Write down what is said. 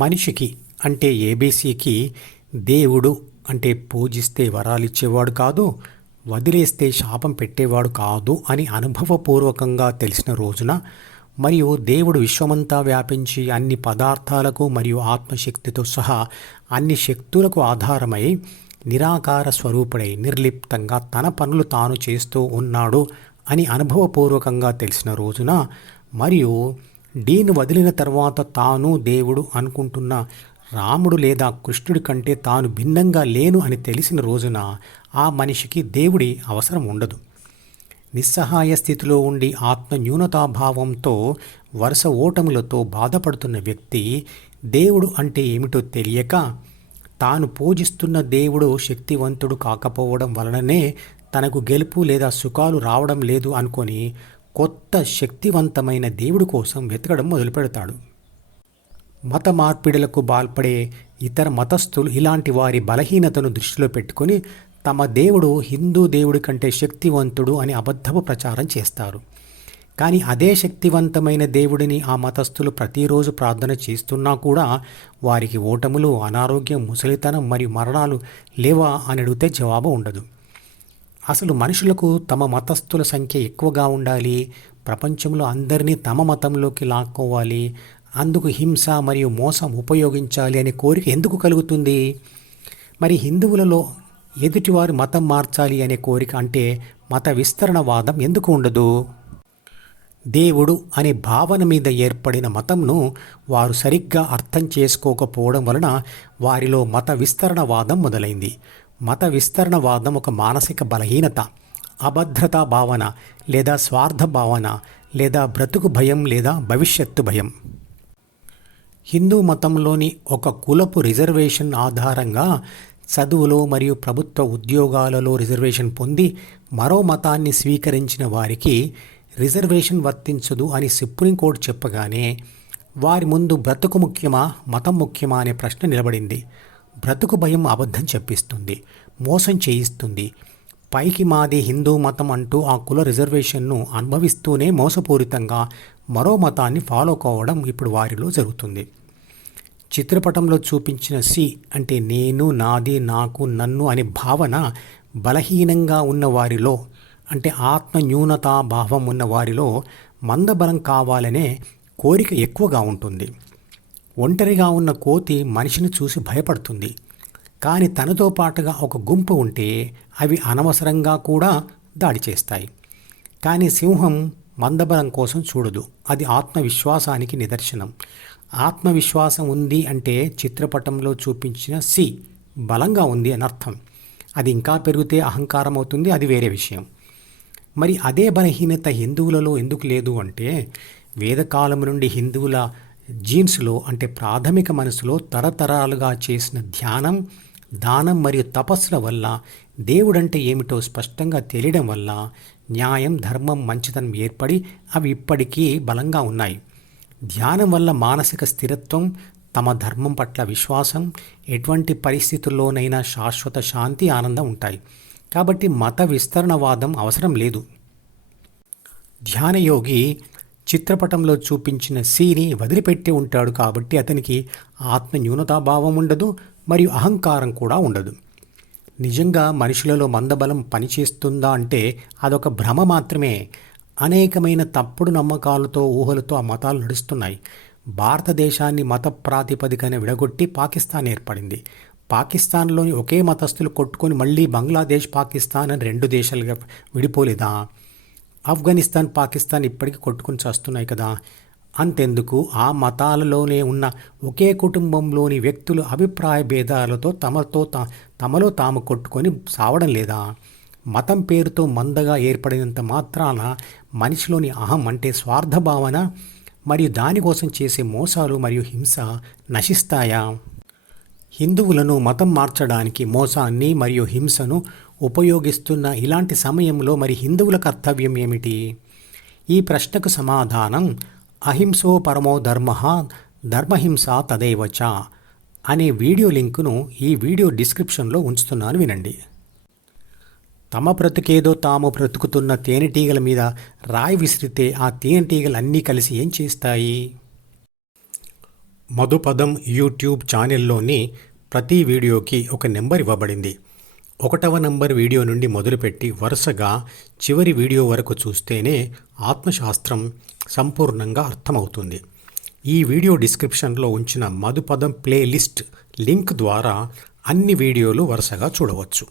మనిషికి అంటే ఏబీసీకి దేవుడు అంటే పూజిస్తే వరాలిచ్చేవాడు కాదు, వదిలేస్తే శాపం పెట్టేవాడు కాదు అని అనుభవపూర్వకంగా తెలిసిన రోజున, మరియు దేవుడు విశ్వమంతా వ్యాపించి అన్ని పదార్థాలకు మరియు ఆత్మశక్తితో సహా అన్ని శక్తులకు ఆధారమై నిరాకార స్వరూపుడై నిర్లిప్తంగా తన పనులు తాను చేస్తూ ఉన్నాడు అని అనుభవపూర్వకంగా తెలిసిన రోజున, మరియు డీను వదిలిన తర్వాత తాను దేవుడు అనుకుంటున్న రాముడు లేదా కృష్ణుడి కంటే తాను భిన్నంగా లేను అని తెలిసిన రోజున ఆ మనిషికి దేవుడి అవసరం ఉండదు. నిస్సహాయ స్థితిలో ఉండి ఆత్మ న్యూనతాభావంతో వరుస ఓటములతో బాధపడుతున్న వ్యక్తి దేవుడు అంటే ఏమిటో తెలియక తాను పూజిస్తున్న దేవుడు శక్తివంతుడు కాకపోవడం వలననే తనకు గెలుపు లేదా సుఖాలు రావడం లేదు అనుకొని కొత్త శక్తివంతమైన దేవుడి కోసం వెతకడం మొదలుపెడతాడు. మత మార్పిడులకు పాల్పడే ఇతర మతస్థులు ఇలాంటి వారి బలహీనతను దృష్టిలో పెట్టుకొని తమ దేవుడు హిందూ దేవుడి కంటే శక్తివంతుడు అని అబద్ధపు ప్రచారం చేస్తారు. కానీ అదే శక్తివంతమైన దేవుడిని ఆ మతస్థులు ప్రతిరోజు ప్రార్థన చేస్తున్నా కూడా వారికి ఓటములు, అనారోగ్యం, ముసలితనం మరియు మరణాలు లేవా అని అడిగితే జవాబు ఉండదు. అసలు మనుషులకు తమ మతస్థుల సంఖ్య ఎక్కువగా ఉండాలి, ప్రపంచంలో అందరినీ తమ మతంలోకి లాక్కోవాలి, అందుకు హింస మరియు మోసం ఉపయోగించాలి అనే కోరిక ఎందుకు కలుగుతుంది? మరి హిందువులలో ఎదుటివారు మతం మార్చాలి అనే కోరిక అంటే మత విస్తరణవాదం ఎందుకు ఉండదు? దేవుడు అనే భావన మీద ఏర్పడిన మతంను వారు సరిగ్గా అర్థం చేసుకోకపోవడం వలన వారిలో మత విస్తరణవాదం మొదలైంది. మత విస్తరణవాదం ఒక మానసిక బలహీనత, అభద్రతా భావన లేదా స్వార్థ భావన లేదా బ్రతుకు భయం లేదా భవిష్యత్తు భయం. హిందూ మతంలోని ఒక కులపు రిజర్వేషన్ ఆధారంగా చదువులో మరియు ప్రభుత్వ ఉద్యోగాలలో రిజర్వేషన్ పొంది మరో మతాన్ని స్వీకరించిన వారికి రిజర్వేషన్ వర్తించదు అని సుప్రీంకోర్టు చెప్పగానే వారి ముందు బ్రతుకు ముఖ్యమా, మతం ముఖ్యమా అనే ప్రశ్న నిలబడింది. బ్రతుకు భయం అబద్ధం చెప్పిస్తుంది, మోసం చేయిస్తుంది. పైకి మాది హిందూ మతం అంటూ ఆ కుల రిజర్వేషన్ను అనుభవిస్తూనే మోసపూరితంగా మరో మతాన్ని ఫాలో కావడం ఇప్పుడు వారిలో జరుగుతుంది. చిత్రపటంలో చూపించిన సి అంటే నేను, నాది, నాకు, నన్ను అనే భావన బలహీనంగా ఉన్న వారిలో అంటే ఆత్మ న్యూనతా భావం ఉన్న వారిలో మందబలం కావాలనే కోరిక ఎక్కువగా ఉంటుంది. ఒంటరిగా ఉన్న కోతి మనిషిని చూసి భయపడుతుంది, కానీ తనతో పాటుగా ఒక గుంపు ఉంటే అవి అనవసరంగా కూడా దాడి చేస్తాయి. కానీ సింహం మందబలం కోసం చూడదు, అది ఆత్మవిశ్వాసానికి నిదర్శనం. ఆత్మవిశ్వాసం ఉంది అంటే చిత్రపటంలో చూపించిన సి బలంగా ఉంది అని అర్థం. అది ఇంకా పెరిగితే అహంకారం అవుతుంది, అది వేరే విషయం. మరి అదే బలహీనత హిందువులలో ఎందుకు లేదు అంటే వేదకాలం నుండి హిందువుల జీన్స్లో అంటే ప్రాథమిక మనసులో తరతరాలుగా చేసిన ధ్యానం, దానం మరియు తపస్సుల వల్ల దేవుడంటే ఏమిటో స్పష్టంగా తెలియడం వల్ల న్యాయం, ధర్మం, మంచితనం ఏర్పడి అవి ఇప్పటికీ బలంగా ఉన్నాయి. ధ్యానం వల్ల మానసిక స్థిరత్వం, తమ ధర్మం పట్ల విశ్వాసం, ఎటువంటి పరిస్థితుల్లోనైనా శాశ్వత శాంతి, ఆనందం ఉంటాయి. కాబట్టి మత విస్తరణవాదం అవసరం లేదు. ధ్యానయోగి చిత్రపటంలో చూపించిన సిని వదిలిపెట్టి ఉంటాడు కాబట్టి అతనికి ఆత్మ న్యూనతాభావం ఉండదు మరియు అహంకారం కూడా ఉండదు. నిజంగా మనుషులలో మందబలం పనిచేస్తుందా అంటే అదొక భ్రమ మాత్రమే. అనేకమైన తప్పుడు నమ్మకాలతో, ఊహలతో ఆ మతాలు నడుస్తున్నాయి. భారతదేశాన్ని మత ప్రాతిపదికన విడగొట్టి పాకిస్తాన్ ఏర్పడింది. పాకిస్తాన్లోని ఒకే మతస్థులు కొట్టుకొని మళ్ళీ బంగ్లాదేశ్, పాకిస్తాన్ అని 2 దేశాలుగా విడిపోలేదా? ఆఫ్ఘనిస్తాన్, పాకిస్తాన్ ఇప్పటికీ కొట్టుకుని చేస్తున్నాయి కదా. అంతెందుకు, ఆ మతాలలోనే ఉన్న ఒకే కుటుంబంలోని వ్యక్తులు అభిప్రాయ భేదాలతో తమలో తాము కొట్టుకొని సావడం లేదా? మతం పేరుతో మందగా ఏర్పడినంత మాత్రాన మనిషిలోని అహం అంటే స్వార్థ భావన మరియు దానికోసం చేసే మోసాలు మరియు హింస నశిస్తాయా? హిందువులను మతం మార్చడానికి మోసాన్ని మరియు హింసను ఉపయోగిస్తున్న ఇలాంటి సమయంలో మరి హిందువుల కర్తవ్యం ఏమిటి? ఈ ప్రశ్నకు సమాధానం అహింసో పరమో ధర్మః ధర్మహింస తదైవచ అనే వీడియో లింకును ఈ వీడియో డిస్క్రిప్షన్లో ఉంచుతున్నాను, వినండి. తమ బ్రతుకేదో తాము బ్రతుకుతున్న తేనెటీగల మీద రాయి విసిరితే ఆ తేనెటీగలు అన్నీ కలిసి ఏం చేస్తాయి? మధుపదం యూట్యూబ్ ఛానల్లోని ప్రతి వీడియోకి ఒక నెంబర్ ఇవ్వబడింది. 1వ నంబర్ వీడియో నుండి మొదలుపెట్టి వరుసగా చివరి వీడియో వరకు చూస్తేనే ఆత్మశాస్త్రం సంపూర్ణంగా అర్థమవుతుంది. ఈ వీడియో డిస్క్రిప్షన్లో ఉంచిన మధుపదం ప్లేలిస్ట్ లింక్ ద్వారా అన్ని వీడియోలు వరుసగా చూడవచ్చు.